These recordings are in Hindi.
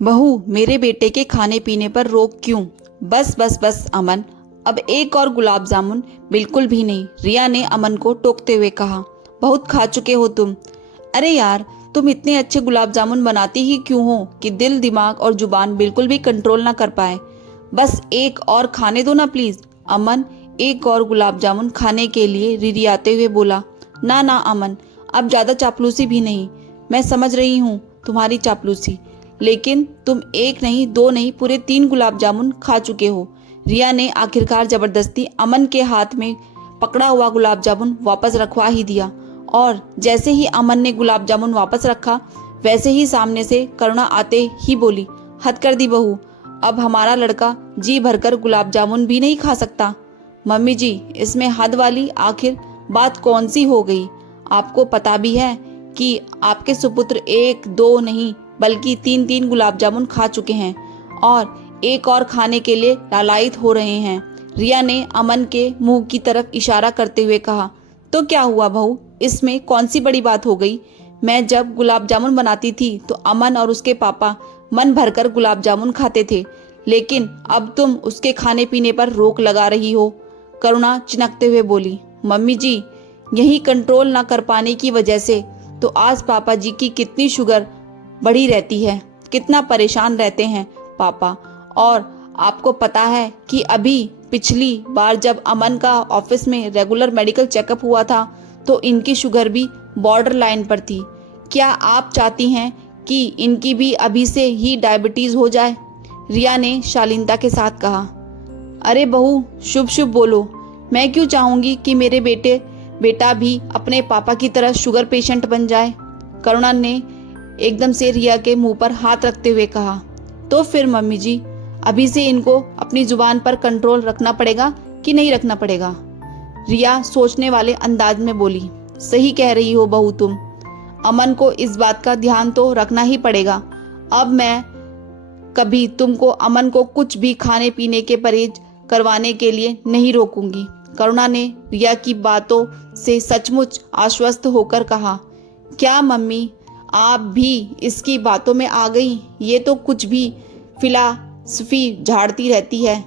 बहू, मेरे बेटे के खाने पीने पर रोक क्यों? बस बस बस अमन, अब एक और गुलाब जामुन? बिल्कुल भी नहीं, रिया ने अमन को टोकते हुए कहा। बहुत खा चुके हो तुम। अरे यार, तुम इतने अच्छे गुलाब जामुन बनाती ही क्यों हो कि दिल, दिमाग और जुबान बिल्कुल भी कंट्रोल ना कर पाए। बस एक और खाने दो ना प्लीज। अमन एक और गुलाब जामुन खाने के लिए रिरियाते हुए बोला। ना ना अमन, अब ज्यादा चापलूसी भी नहीं। मैं समझ रही हूँ तुम्हारी चापलूसी, लेकिन तुम एक नहीं, दो नहीं, पूरे 3 गुलाब जामुन खा चुके हो। रिया ने आखिरकार जबरदस्ती अमन के हाथ में पकड़ा हुआ गुलाब जामुन वापस रखवा ही दिया। और जैसे ही अमन ने गुलाब जामुन वापस रखा, वैसे ही सामने से करुणा आते ही बोली, हद कर दी बहू, अब हमारा लड़का जी भरकर गुलाब जामुन भी नहीं खा सकता। मम्मी जी, इसमें हद वाली आखिर बात कौन सी हो गई? आपको पता भी है कि आपके सुपुत्र एक दो नहीं बल्कि 3 गुलाब जामुन खा चुके हैं और एक और खाने के लिए लालायित हो रहे हैं। रिया ने अमन के मुंह की तरफ इशारा करते हुए कहा। तो क्या हुआ बहू, इसमें कौन सी बड़ी बात हो गई? मैं जब गुलाब जामुन बनाती थी तो अमन और उसके पापा मन भरकर गुलाब जामुन खाते थे, लेकिन अब तुम उसके खाने पीने पर रोक लगा रही हो। करुणा चिनकते हुए बोली। मम्मी जी, यही कंट्रोल ना कर पाने की वजह से तो आज पापा जी की कितनी शुगर बढ़ी रहती है, कितना परेशान रहते हैं पापा। और आपको पता है कि अभी पिछली बार जब अमन का ऑफिस में रेगुलर मेडिकल चेकअप हुआ था तो इनकी शुगर भी बॉर्डर लाइन पर थी। क्या आप चाहती हैं कि इनकी भी अभी से ही डायबिटीज हो जाए? रिया ने शालीनता के साथ कहा। अरे बहू, शुभ शुभ बोलो। मैं क्यों चाहूंगी कि मेरे बेटा भी अपने पापा की तरह शुगर पेशेंट बन जाए? करुणा ने एकदम से रिया के मुंह पर हाथ रखते हुए कहा। तो फिर मम्मी जी, अभी से इनको अपनी जुबान पर कंट्रोल रखना पड़ेगा कि नहीं रखना पड़ेगा? रिया सोचने वाले अंदाज में बोली। सही कह रही हो बहू तुम। अमन को इस बात का ध्यान तो रखना ही पड़ेगा। अब मैं कभी तुमको अमन को कुछ भी खाने पीने के परहेज करवाने के लिए नहीं रोकूंगी। करुणा ने रिया की बातों से सचमुच आश्वस्त होकर कहा। क्या मम्मी, आप भी इसकी बातों में आ गई? ये तो कुछ भी फिलॉसफी झाड़ती रहती है।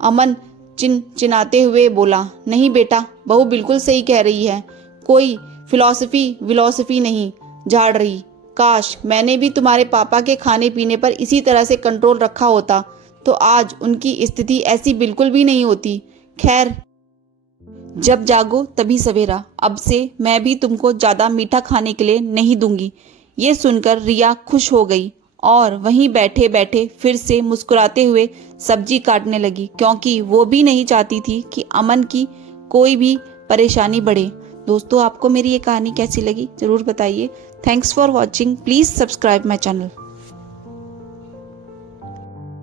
अमन चिनाते हुए बोला। नहीं बेटा, बहू बिल्कुल सही कह रही है, कोई फिलॉसफी नहीं झाड़ रही। काश मैंने भी तुम्हारे पापा के खाने पीने पर इसी तरह से कंट्रोल रखा होता तो आज उनकी स्थिति ऐसी बिल्कुल भी नहीं होती। खैर, जब जागो तभी सवेरा। अब से मैं भी तुमको ज्यादा मीठा खाने के लिए नहीं दूंगी। ये सुनकर रिया खुश हो गई और वहीं बैठे बैठे फिर से मुस्कुराते हुए सब्जी काटने लगी, क्योंकि वो भी नहीं चाहती थी कि अमन की कोई भी परेशानी बढ़े। दोस्तों, आपको मेरी ये कहानी कैसी लगी जरूर बताइए। Thanks for watching. Please subscribe my channel.